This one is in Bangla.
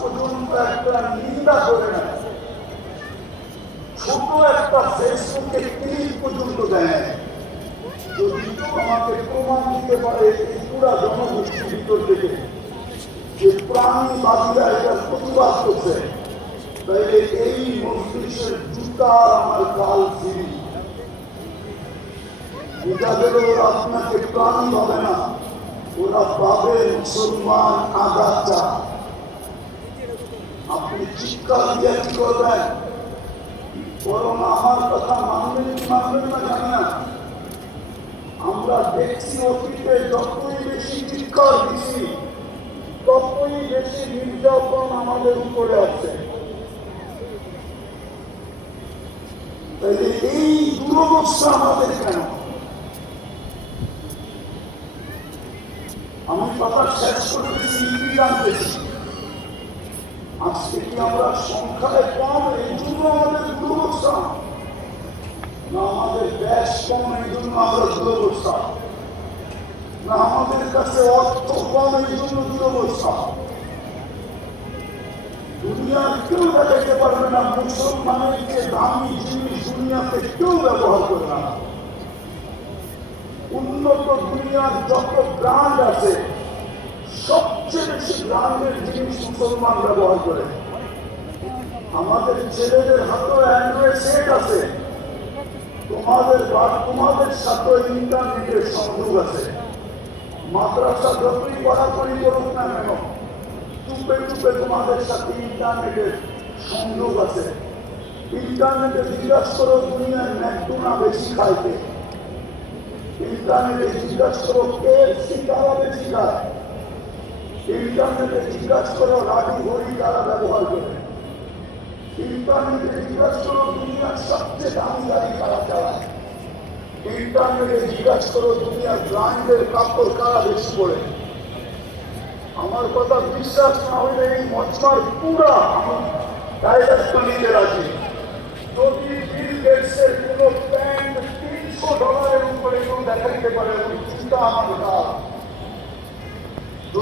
পর্যন্ত একটা নিন্দা করে না, ছোট একটা ফেসবুকে ক্লিক পর্যন্ত দেয়। যদি কেউ আমাকে প্রমাণ দিতে পারে এই পুরা জনগোষ্ঠীর ভিতর থেকে যে প্রাণীবাদীরা এটার প্রতিবাদ করছে, তাইলে এই মজলিসের জুতা আমার কাল ফিরি। এটাদেরও ওরা আপনাকে প্রাণী পাবে না, ওরা পাবে মুসলমান আগাছা। আপনি চিৎকার দিয়ে কি করবেন? বরং আমার কথা মানবেন কি মানবেন না জানি না, আমরা দেখছি অতীতে যতই বেশি চিৎকার দিচ্ছি ততই বেশি নির্যাতন আমাদের উপরে আছে। তাইলে এই দুরবস্থা আমাদের কেন? আমি কথা শেষ করতেছি, জানতেছি আজকে কি আমরা সংখ্যায় কম এই জন্য আমাদের দুরবস্থা, না আমাদের দেশ কম এই জন্য আমরা দুরবস্থা, না আমাদের কাছে অর্থ কম এই জন্য দুরবস্থা? দুনিয়ার কেউ দেখাইতে পারবে না মুসলমানের যে দামি জিনিস দুনিয়াতে কেউ ব্যবহার করে না। উন্নত দুনিয়ার যত ব্র্যান্ড আছে সবচেয়ে বেশি ব্র্যান্ডের জিনিস মুসলমান ব্যবহার করে। আমাদের ছেলেদের হাতে অ্যান্ড্রয়েড সেট আছে, তোমাদের সাথে ইন্টারনেটের সংযোগ আছে। মাদ্রাসা যতই পড়াপড়ি করুক না কেন, টুপে টুপে তোমাদের সাথে ইন্টারনেটের সংযোগ আছে। ইন্টারনেটে জিজ্ঞাসা করো দুনিয়ার ম্যাকডোনা বেশি খাইতে, ইন্টারনেটে জিজ্ঞাসা করো KFC কারা বেশি খায়, ইন্টারনেটে জিজ্ঞাসা করো রাডি ঘড়ি কারা ব্যবহার করে, ইন্টারনেটে জিজ্ঞাসা করো দুনিয়ার সবচেয়ে দামি গাড়ি কারা চালায়, ইন্টারনেটে জিজ্ঞাসা করো দুনিয়ার ব্র্যান্ডের কাপড় কারা বেশি পড়ে। আমার কথা বিশ্বাস না হলে এই মজমার পুরা আমার ডাইরেক্ট নিতে রাজি। যদি বিল গেটসের কোনো প্যান্ট $300 উপরে কেউ দেখাইতে পারে, ওই চিন্তা আমার